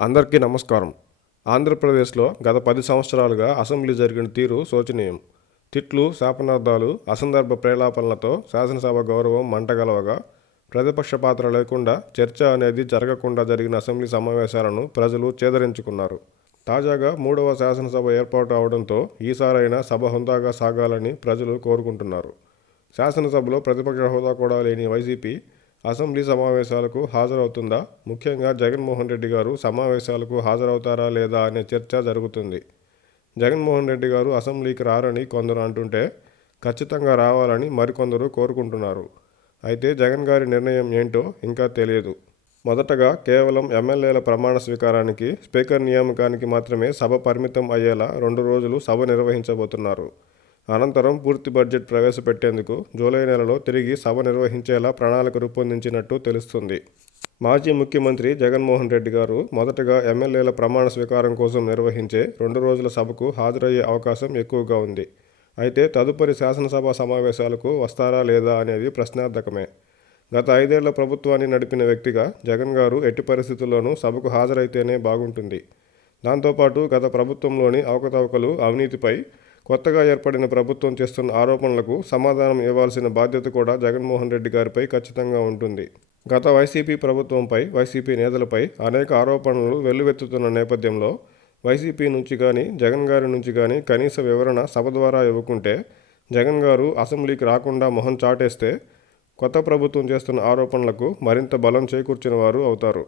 అందరికీ నమస్కారం. ఆంధ్రప్రదేశ్లో గత పది సంవత్సరాలుగా అసెంబ్లీ జరిగిన తీరు శోచనీయం. తిట్లు శాపనార్థాలు అసందర్భ ప్రేలాపనలతో శాసనసభ గౌరవం మంటగలవగా ప్రతిపక్ష పాత్ర లేకుండా చర్చ అనేది జరగకుండా జరిగిన అసెంబ్లీ సమావేశాలను ప్రజలు చేదరించుకున్నారు. తాజాగా మూడవ శాసనసభ ఏర్పాటు అవడంతో ఈసారైనా సభ హుందాగా సాగాలని ప్రజలు కోరుకుంటున్నారు. శాసనసభలో ప్రతిపక్ష హోదా కూడా లేని వైసీపీ అసెంబ్లీ సమావేశాలకు హాజరవుతుందా? ముఖ్యంగా జగన్మోహన్ రెడ్డి గారు సమావేశాలకు హాజరవుతారా లేదా అనే చర్చ జరుగుతుంది. జగన్మోహన్ రెడ్డి గారు అసెంబ్లీకి రారని కొందరు అంటుంటే ఖచ్చితంగా రావాలని మరికొందరు కోరుకుంటున్నారు. అయితే జగన్ గారి నిర్ణయం ఏంటో ఇంకా తెలియదు. మొదటగా కేవలం ఎమ్మెల్యేల ప్రమాణ స్వీకారానికి స్పీకర్ నియామకానికి మాత్రమే సభ పరిమితం అయ్యేలా రెండు రోజులు సభ నిర్వహించబోతున్నారు. అనంతరం పూర్తి బడ్జెట్ ప్రవేశపెట్టేందుకు జూలై నెలలో తిరిగి సభ నిర్వహించేలా ప్రణాళిక రూపొందించినట్టు తెలుస్తుంది. మాజీ ముఖ్యమంత్రి జగన్మోహన్ రెడ్డి గారు మొదటగా ఎమ్మెల్యేల ప్రమాణ స్వీకారం కోసం నిర్వహించే రెండు రోజుల సభకు హాజరయ్యే అవకాశం ఎక్కువగా ఉంది. అయితే తదుపరి శాసనసభ సమావేశాలకు వస్తారా లేదా అనేది ప్రశ్నార్థకమే. గత ఐదేళ్ళ ప్రభుత్వాన్ని నడిపిన వ్యక్తిగా జగన్ గారు ఎట్టి పరిస్థితుల్లోనూ సభకు హాజరైతేనే బాగుంటుంది. దాంతోపాటు గత ప్రభుత్వంలోని అవకతవకలు అవినీతిపై కొత్తగా ఏర్పడిన ప్రభుత్వం చేస్తున్న ఆరోపణలకు సమాధానం ఇవ్వాల్సిన బాధ్యత కూడా జగన్మోహన్ రెడ్డి గారిపై ఖచ్చితంగా ఉంటుంది. గత వైసీపీ ప్రభుత్వంపై వైసీపీ నేతలపై అనేక ఆరోపణలు వెల్లువెత్తుతున్న నేపథ్యంలో వైసీపీ నుంచి కానీ జగన్ గారి నుంచి కానీ కనీస వివరణ సభ ద్వారా ఇవ్వకుంటే జగన్ గారు అసెంబ్లీకి రాకుండా మొహం చాటేస్తే కొత్త ప్రభుత్వం చేస్తున్న ఆరోపణలకు మరింత బలం చేకూర్చిన వారు అవుతారు.